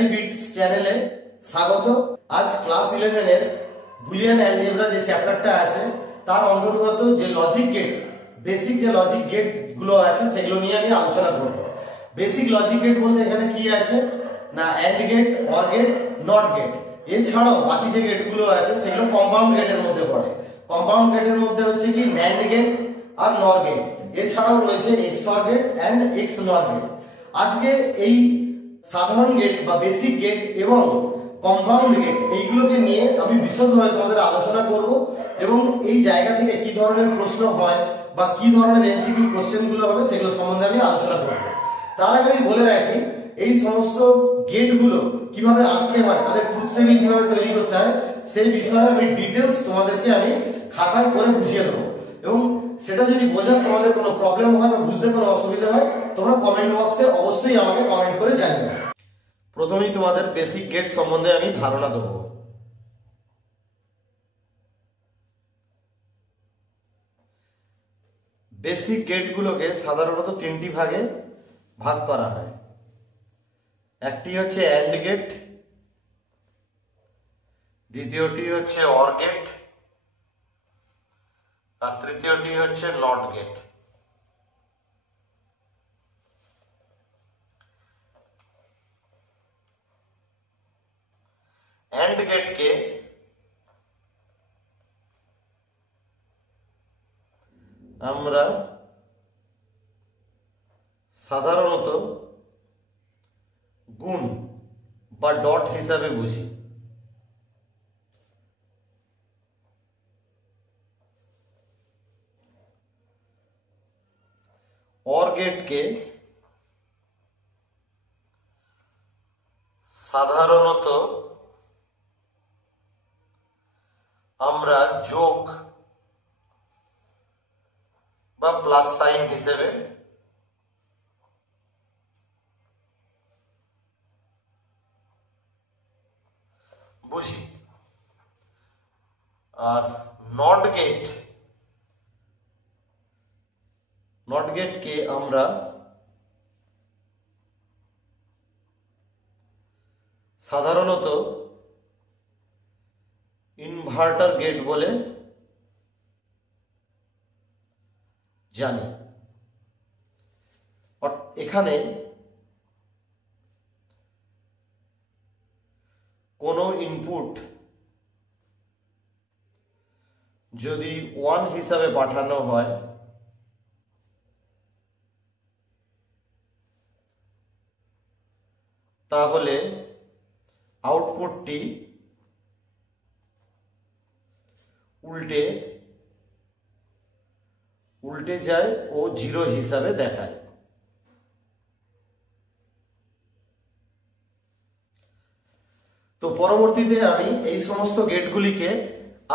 Study bits চ্যানেলে স্বাগত। আজ ক্লাস 11 এর বুলিয়ান অ্যালজেব্রা যে চ্যাপ্টারটা আছে তার অন্তর্গত যে লজিক গেট, বেসিক যে লজিক গেট গুলো আছে সেগুলো নিয়ে আমি আলোচনা করব। বেসিক লজিক গেট বলতে এখানে কি আছে না, and gate, or gate, not gate. এছাড়াও বাকি যে গেটগুলো আছে সেগুলো কম্পাউন্ড গেটের মধ্যে পড়ে। কম্পাউন্ড গেটের মধ্যে হচ্ছে কি ন্যান্ড গেট আর নর গেট। এছাড়াও রয়েছে এক্সঅর গেট এন্ড এক্স নর গেট। আজকে এই সাধারণ গেট বা বেসিক গেট এবং কম্পাউন্ড গেট এইগুলোকে নিয়ে আমি বিশদভাবে তোমাদের আলোচনা করব এবং এই জায়গা থেকে কি ধরনের প্রশ্ন হয় বা কি ধরনের এমসিকিউ কোশ্চেনগুলো হবে সেগুলো সম্বন্ধে আমি আলোচনা করব। তার আগে আমি বলে রাখি এই সমস্ত গেটগুলো কিভাবে আঁকতে হয়, তাদের ট্রুথ টেবিল কিভাবে তৈরি করতে হয় সেই বিষয়ে আমি ডিটেলস তোমাদেরকে আমি খাতায় করে বুঝিয়ে দেবো এবং সেটা যদি বোঝার তোমাদের কোনো প্রবলেম হয় বা বুঝতে কোনো অসুবিধা হয় তোমরা কমেন্ট বক্সে অবশ্যই আমাকে কমেন্ট করে জানিও। প্রথমেই তোমাদের বেসিক গেট সম্বন্ধে আমি ধারণা দেবো। বেসিক গেটগুলোকে সাধারণত তিনটি ভাগে ভাগ করা হয়। একটি হচ্ছে অ্যান্ড গেট, দ্বিতীয়টি হচ্ছে অর গেট আর তৃতীয়টি হচ্ছে নট গেট। অ্যান্ড গেটকে আমরা সাধারণত গুণ বা ডট হিসাবে বুঝি। অর গেটকে সাধারণত আমরা যোগ বা প্লাস সাইন হিসেবে বুঝি। আর নট গেটকে আমরা সাধারণত ইনভার্টার গেট বলে জানি। এখানে কোনো ইনপুট যদি 1 হিসাবে পাঠানো হয় তাহলে আউটপুটটি উল্টে যায় ও 0 হিসাবে দেখায়। তো পরবর্তীতে আমি এই সমস্ত গেটগুলিকে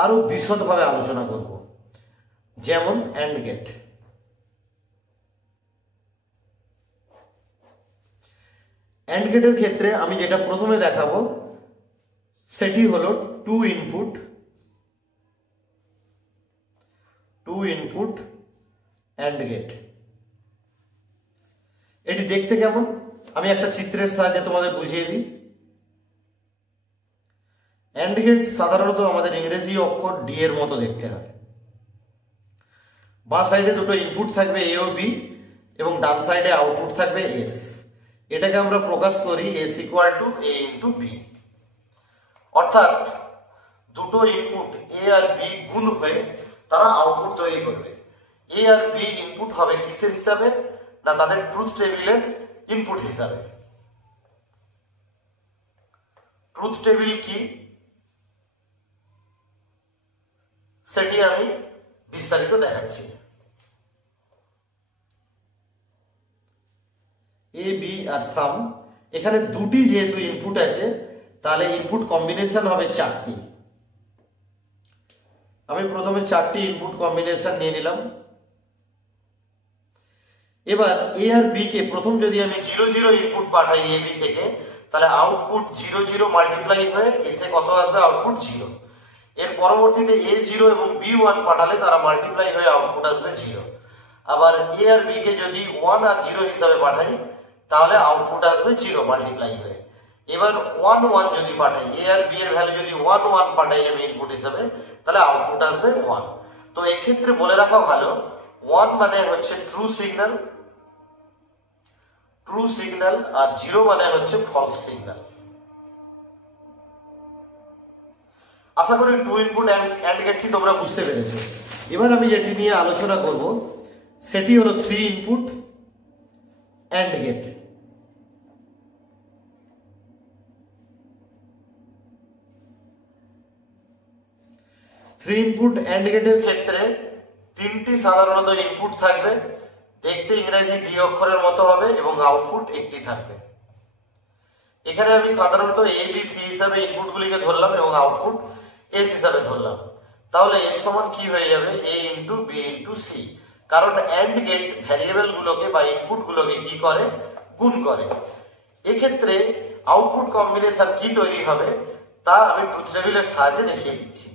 আরো বিশদভাবে আলোচনা করব। যেমন অ্যান্ড গেট। অ্যান্ড গেটের ক্ষেত্রে আমি যেটা প্রথমে দেখাবো সেটি হলো টু ইনপুট অ্যান্ড গেট। এটি দেখতে কেমন আমি একটা চিত্রের সাহায্যে তোমাদের বুঝিয়ে দিই। অ্যান্ড গেট সাধারণত আমাদের ইংরেজি অক্ষর ডি এর মতো দেখতে হয়। বাঁ সাইডে দুটো ইনপুট থাকবে এ ও বি এবং ডান সাইডে আউটপুট থাকবে এস। এটাকে আমরা প্রকাশ করি S equal to A into B. অর্থাৎ দুটো ইনপুট এ আর বি গুণ হয়ে তারা আউটপুট তৈরি করবে। এ আর বি ইনপুট হবে কিসের হিসাবে না, তাদের ট্রুথ টেবিলের ইনপুট হিসাবে। ট্রুথ টেবিল কি সেটি আমি বিস্তারিত দেখাচ্ছি। এ বি আর সাম, এখানে দুটি যেহেতু ইনপুট আছে তাহলে ইনপুট কম্বিনেশন হবে 4টি। আমি প্রথমে 4টি ইনপুট কম্বিনেশন নিয়ে নিলাম। এবার এ আর বি কে প্রথম যদি আমি 0 0 ইনপুট পাঠাই এ বি থেকে তাহলে আউটপুট 0 0 মাল্টিপ্লাই হয়ে এসে কত আসবে, আউটপুট 0। এর পরবর্তীতে A0 এবং B1 পাঠালে তারা মাল্টিপ্লাই হয়ে আউটপুট আসবে 0। আবার A আর B কে যদি 1 আর 0 হিসাবে পাঠাই তাহলে আউটপুট আসবে 0 মাল্টিপ্লাই হয়ে। এবার 1 1 যদি পাঠাই, এ আর বি এর ভ্যালু যদি 1 1 পাঠাই আমি ইনপুট হিসেবে, তাহলে আউটপুট আসবে 1। তো এই ক্ষেত্রে বলে রাখা ভালো 1 মানে হচ্ছে ট্রু সিগন্যাল, আর 0 মানে হচ্ছে ফলস সিগন্যাল। আশা করি টু ইনপুট অ্যান্ড গেটটি তোমরা বুঝতে পেরেছো। এবার আমি যেটি নিয়ে আলোচনা করব সেটি হলো 3 input and gate. 3 input and গেটের ক্ষেত্রে তিনটি সাধারণত ইনপুট থাকবে, দেখতে ইংরেজি ডি অক্ষরের মতো হবে এবং আউটপুট একটি থাকবে। এখানে আমি সাধারণত এ বি সি হিসাবে ইনপুটগুলিকে ধরলাম এবং আউটপুট এস হিসাবে ধরলাম। তাহলে এস সমান কি হয়ে যাবে, এ ইন্টু বি ইন্টু সি, কারণ অ্যান্ড গেট ভ্যারিয়েবল গুলোকে বা ইনপুট গুলোকে কি করে, গুণ করে। এক্ষেত্রে আউটপুট কম্বিনেশন কি তৈরি হবে তা আমি ট্রুথ টেবিলের সাহায্যে দেখিয়ে দিচ্ছি।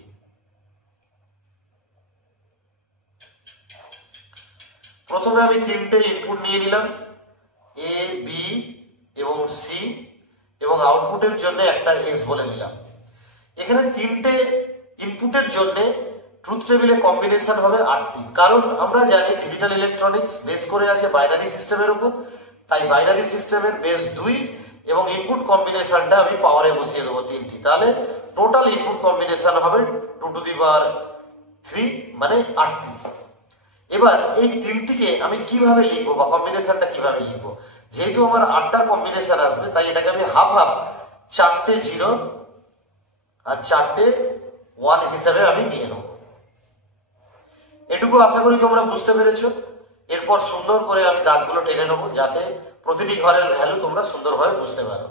প্রথমে আমি তিনটে ইনপুট নিয়ে নিলাম, এ বি এবং সি, এবং আউটপুটের জন্য একটা এস বলে নিলাম। এখানে তিনটে ইনপুটের জন্য ট্রুথ টেবিলে কম্বিনেশন হবে 8টি, কারণ আমরা জানি ডিজিটাল ইলেকট্রনিক্স বেস করে আছে বাইনারি সিস্টেমের উপর, তাই বাইনারি সিস্টেমের বেস 2 এবং ইনপুট কম্বিনেশনটা আমি পাওয়ারে বসিয়ে দেবো 3টি, তাহলে টোটাল ইনপুট কম্বিনেশন হবে 2 টু দি পাওয়ার 3 মানে 8টি। এবার এই তিনটিকে আমি কিভাবে লিখবো বা কম্বিনেশনটা কিভাবে লিখবো, যেহেতু আমার 8টার কম্বিনেশন আসবে তাই এটাকে আমি হাফ হাফ 4টে 0 আর 4টে 1 হিসাবে আমি নিয়ে নেব। এটুকু আশা করি তোমরা বুঝতে পেরেছো। এরপর সুন্দর করে আমি দাগগুলো টেনে নেবো যাতে প্রতিটি ঘরের ভ্যালু তোমরা সুন্দরভাবে বুঝতে পারো।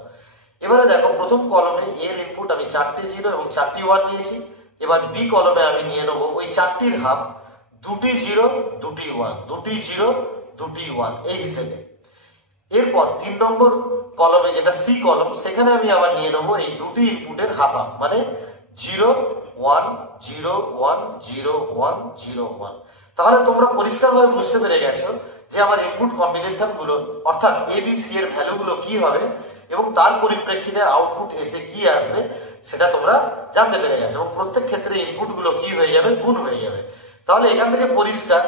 এবারে দেখো প্রথম কলমে এর ইনপুট আমি 4টে 0 এবং 4টি 1 নিয়েছি। এবার বি কলমে আমি নিয়ে নেবো ওই 4টির হাফ 2টি 0 2টি 1, 2টি 0 2টি 1 এই হিসেবে। এরপর 3 নম্বর কলমে যেটা সি কলম, সেখানে আমি আবার নিয়ে নেবো এই দুটি ইনপুটের হাফ হাফ মানে 0 1 0 1 0 1 0 1। তাহলে তোমরা পরিষ্কারভাবে বুঝতে পেরে গেছো যে আমার ইনপুট কম্বিনেশন গুলো অর্থাৎ এ বি সি এর ভ্যালুগুলো কি হবে এবং তার পরিপ্রেক্ষিতে আউটপুট এসে কি আসবে সেটা তোমরা জানতে পেরে গেছো, এবং প্রত্যেক ক্ষেত্রে ইনপুট গুলো কি হয়ে যাবে, গুণ হয়ে যাবে। তাহলে এখান থেকে পরিষ্কার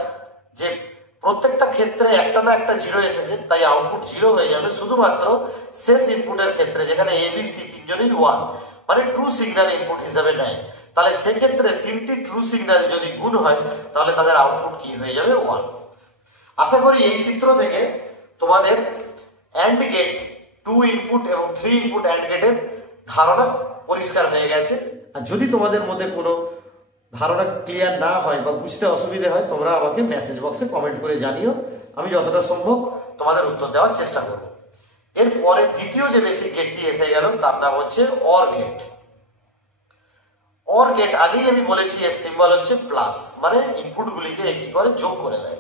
যে প্রত্যেকটা ক্ষেত্রে একটা না একটা 0 এসেছে, তাই আউটপুট 0 হয়ে যাবে। শুধুমাত্র শেষ ইনপুটের ক্ষেত্রে যেখানে এ বি সি তিনজনই 1 মানে ট্রু সিগন্যাল ইনপুট হিসাবে নেয়, তাহলে সেক্ষেত্রে তিনটি ট্রু সিগন্যাল যদি গুণ হয় তাহলে তাদের আউটপুট কি হয়ে যাবে, 1। আশা করি এই চিত্র থেকে তোমাদের অ্যান্ড গেট 2 ইনপুট এবং 3 ইনপুট অ্যান্ড গেটের ধারণা পরিষ্কার হয়ে গেছে। আর যদি তোমাদের মধ্যে কোনো ধারণা ক্লিয়ার না হয় বা বুঝতে অসুবিধা হয় তোমরা আমাকে মেসেজ বক্সে কমেন্ট করে জানিও, আমি যতটা সম্ভব তোমাদের উত্তর দেওয়ার চেষ্টা করব। এরপরে দ্বিতীয় যে বেসিক গেটটি এসে গেল তার নাম হচ্ছে অর গেট। অর গেট আগেই আমি বলেছি এর সিম্বল হচ্ছে প্লাস, মানে ইনপুট গুলিকে কি করে, যোগ করে দেয়।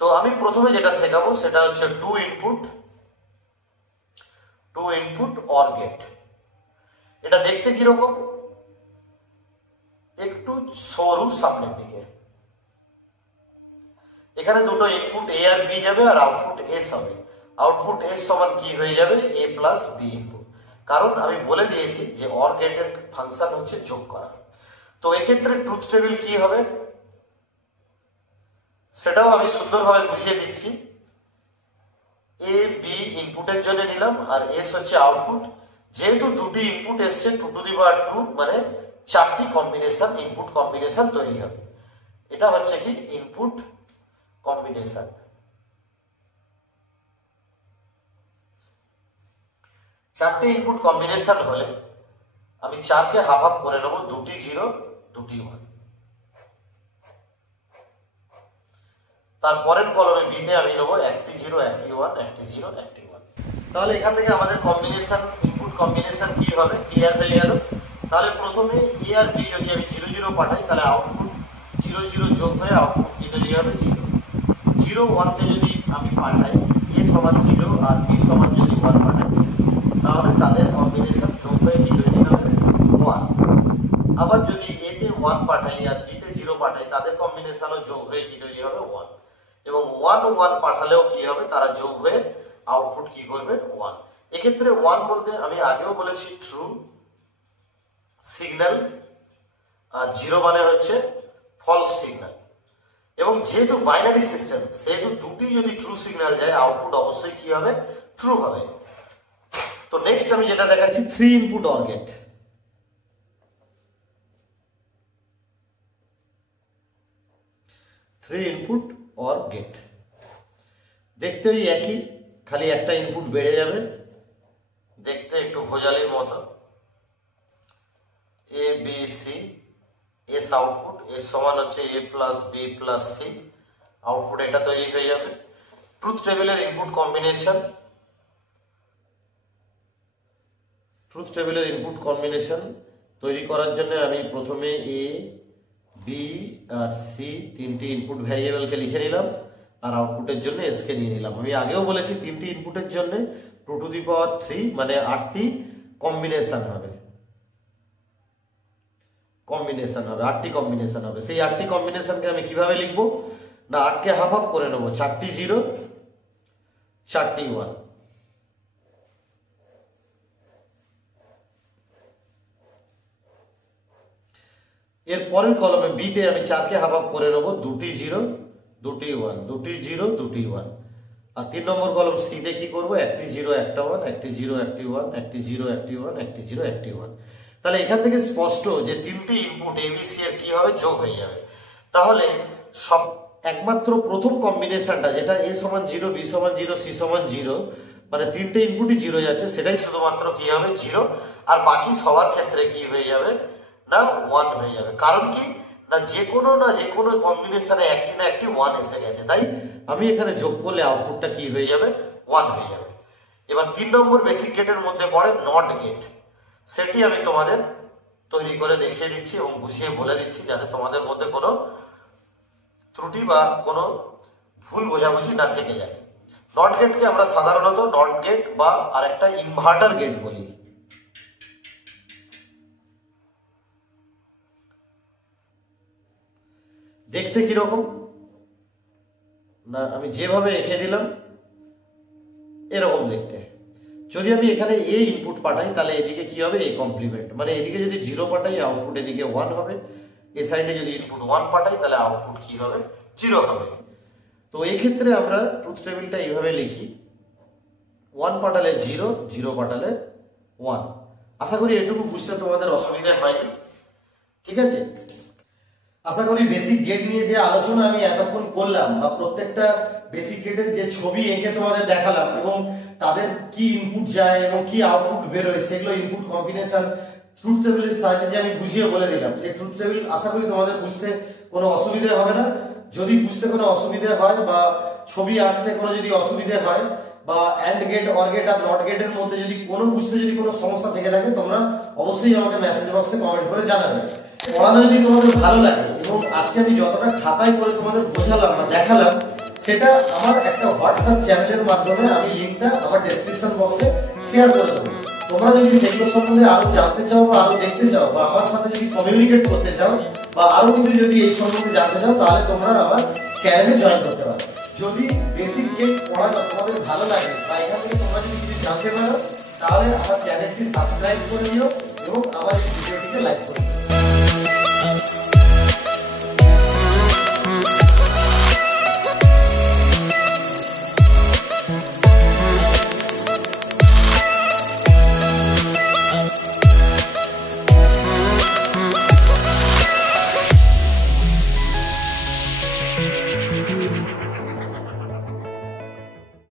তো আমি প্রথমে যেটা শেখাবো সেটা হচ্ছে 2 ইনপুট অর গেট। এটা দেখতে কিরকম, একটু সরু সামনের দিকে। এখানে দুটো ইনপুট এ আর বি যাবে আর আউটপুট এস হবে। আউটপুট এস সমান কি হয়ে যাবে, এ প্লাস বি ইনপুট, কারণ আমি বলে দিয়েছি যে অর গেটের ফাংশন হচ্ছে যোগ করা। তো এক্ষেত্রে ট্রুথ টেবিল কি হবে সেটাও আমি সুন্দরভাবে বুঝিয়ে দিচ্ছি। এ বি ইনপুটের জন্য নিলাম আর এস হচ্ছে আউটপুট। যেহেতু দুটি ইনপুট এসছে 2 টু দি পাওয়ার 2 মানে 4টি কম্বিনেশন, ইনপুট কম্বিনেশন তৈরি হবে। এটা হচ্ছে কি ইনপুট কম্বিনেশন। চারটি ইনপুট কম্বিনেশন হলে আমি 4কে হাফ হাফ করে নেবো, 2টি 0 2টি 1। তারপরের কলমে বিতে আমি নেবো 1টি 0 1টি 1 1টি 0 1টি 1। তাহলে এখান থেকে আমাদের কম্বিনেশন, ইনপুট কম্বিনেশন কি হবে, ক্লিয়ার হয়ে গেল। তাহলে প্রথমে এ আর বি যদি আমি 0 0 পাঠাই তাহলে আউটপুট 0 0 যোগ হয়ে আউটপুট কি তৈরি হবে, 0 0 1 কে যদি আমি পাঠাই এ সমান 0 আর বি সমান যদি 1 পাঠাই তাহলে তাদের কম্বিনেশন যোগ হয়ে কি তৈরি হবে, 1। আবার যদি এ তে 1 পাঠাই আর বি তে 0 পাঠাই তাদের কম্বিনেশনও যোগ হয়ে কি তৈরি হবে, 1। এবং 1 1 পাঠালেও কি হবে, তারা যোগ হয়ে আউটপুট কি করবে, 1। এক্ষেত্রে 1 বলতে আমি আগেও বলেছি ট্রু সিগন্যাল, আর 0 মানে হচ্ছে ফলস সিগন্যাল। এবং যেহেতু বাইনারি সিস্টেম, সেহেতু দুটি যদি ট্রু সিগন্যাল যায়, আউটপুট অবশ্যই কি হবে? ট্রু হবে। তো নেক্সট আমি যেটা দেখাচ্ছি 3 input or gate. 3 input or gate দেখতে ওই একই, খালি একটা ইনপুট বেড়ে যাবে, দেখতে একটু ভোজালির মতো। A B C, S output, S সমান হচ্ছে A plus B plus C, output এটা তৈরি হয়ে যাবে। ট্রুথ টেবিলের ইনপুট কম্বিনেশন, ট্রুথ টেবিলের ইনপুট কম্বিনেশন তৈরি করার জন্য আমি প্রথমে এ বি আর সি তিনটি ইনপুট ভ্যারিয়েবলকে লিখে নিলাম, আর আউটপুটের জন্য এস কে নিয়ে নিলাম। আমি আগেও বলেছি তিনটি ইনপুটের জন্য 2 টু দি পাওয়ার 3 মানে 8টি কম্বিনেশন হবে, 8টি কম্বিনেশন হবে। সেই 8টি কম্বিনেশনকে আমি কিভাবে লিখব না, 8কে হাফ হাফ করে নেব, 4টি 0 4টি 1। এর পরের কলমে বিতে আমি 4কে হাফ হাফ করে নেব, 2টি 0 2টি 1, 2টি 0 2টি 1। আর 3 নম্বর কলম সিতে কি করব, 1টি 0 একটা 1, 1টি 0 1টি 1, 1টি 0 1টি 1, 1টি 0 1টি 1। তাহলে এখান থেকে স্পষ্ট যে তিনটি ইনপুট এবিসি এর কি হবে, যোগ হয়ে যাবে। তাহলে সব একমাত্র প্রথম কম্বিনেশনটা যেটা এ সমান 0 বি সমান 0 সি সমান 0, মানে তিনটে ইনপুটই 0 যাচ্ছে, সেটাই শুধুমাত্র কি হবে 0, আর বাকি সবার ক্ষেত্রে কি হয়ে যাবে না 1 হয়ে যাবে। কারণ কি না, যে কোনো কম্বিনেশনে একটি না একটি 1 এসে গেছে, তাই আমি এখানে যোগ করলে আউটপুটটা কি হয়ে যাবে 1 হয়ে যাবে। এবার 3 নম্বর বেসিক গেটের মধ্যে পড়ে নট গেট, সেটি আমি তোমাদের তৈরি করে দেখিয়ে দিচ্ছি এবং বুঝিয়ে বলে দিচ্ছি, যাতে তোমাদের মধ্যে কোনো ত্রুটি বা কোনো ভুল বোঝাবুঝি না থেকে যায়। নট গেটকে আমরা সাধারণত নট গেট বা আরেকটা ইনভার্টার গেট বলি। দেখতে কিরকম না, আমি যেভাবে এঁকে দিলাম এরকম দেখতে। যদি আমি এখানে এ ইনপুট পাঠাই তাহলে এদিকে কি হবে, এ কমপ্লিমেন্ট, মানে এদিকে যদি 0 পাঠাই আউটপুট এদিকে 1 হবে, এ সাইডে যদি ইনপুট 1 পাঠাই তাহলে আউটপুট কি হবে 0 হবে। তো এই ক্ষেত্রে আমরা ট্রুথ টেবিলটা এইভাবে লিখি, 1 পাঠালে 0, 0 পাঠালে 1। আশা করি এটুকু বুঝতে তোমাদের অসুবিধা হয়নি, ঠিক আছে। আশা করি বেসিক গেট নিয়ে যে আলোচনা আমি এতক্ষণ করলাম, বা প্রত্যেকটা বেসিক গেটের যে ছবি এঁকে তোমাদের দেখালাম এবং তাদের কি ইনপুট যায় এবং কি আউটপুট বেরোয়, সেগুলো ইনপুট কম্বিনেশন ট্রুথ টেবিলের সাহায্যে যে আমি বুঝিয়ে বলে দিলাম, সেই ট্রুথ টেবিল আশা করি তোমাদের বুঝতে কোনো অসুবিধা হবে না। যদি বুঝতে কোনো অসুবিধা হয় বা ছবি আঁকতে কোনো যদি অসুবিধা হয়, বা অ্যান্ড গেট অর গেট আর নট গেটের মধ্যে যদি কোনো বুঝতে যদি কোনো সমস্যা থেকে থাকে, তোমরা অবশ্যই আমাকে মেসেজ বক্সে কমেন্ট করে জানাবে। পড়ানো যদি তোমাদের ভালো লাগে এবং আজকে আমি যতটা খাতায় করে তোমাদের বোঝালাম বা দেখালাম, সেটা আমার একটা হোয়াটসঅ্যাপ চ্যানেলের মাধ্যমে আমি লিঙ্কটা আমার ডেসক্রিপশন বক্সে শেয়ার করে দেবো। তোমরা যদি সেগুলো সম্বন্ধে আরো জানতে চাও বা আরো দেখতে চাও, বা আমার সাথে যদি কমিউনিকেট করতে চাও, বা আরো কিছু যদি এই সম্বন্ধে জানতে চাও, তাহলে তোমরা আমার চ্যানেলে জয়েন করতে পারো। যদি বেসিক গেট পড়ানো তোমাদের ভালো লাগে বা এখান থেকে তোমরা যদি কিছু জানতে পারো, তাহলে আমার চ্যানেলটি সাবস্ক্রাইব করে দিও এবং আমার এই ভিডিওটিকে লাইক করে দিও।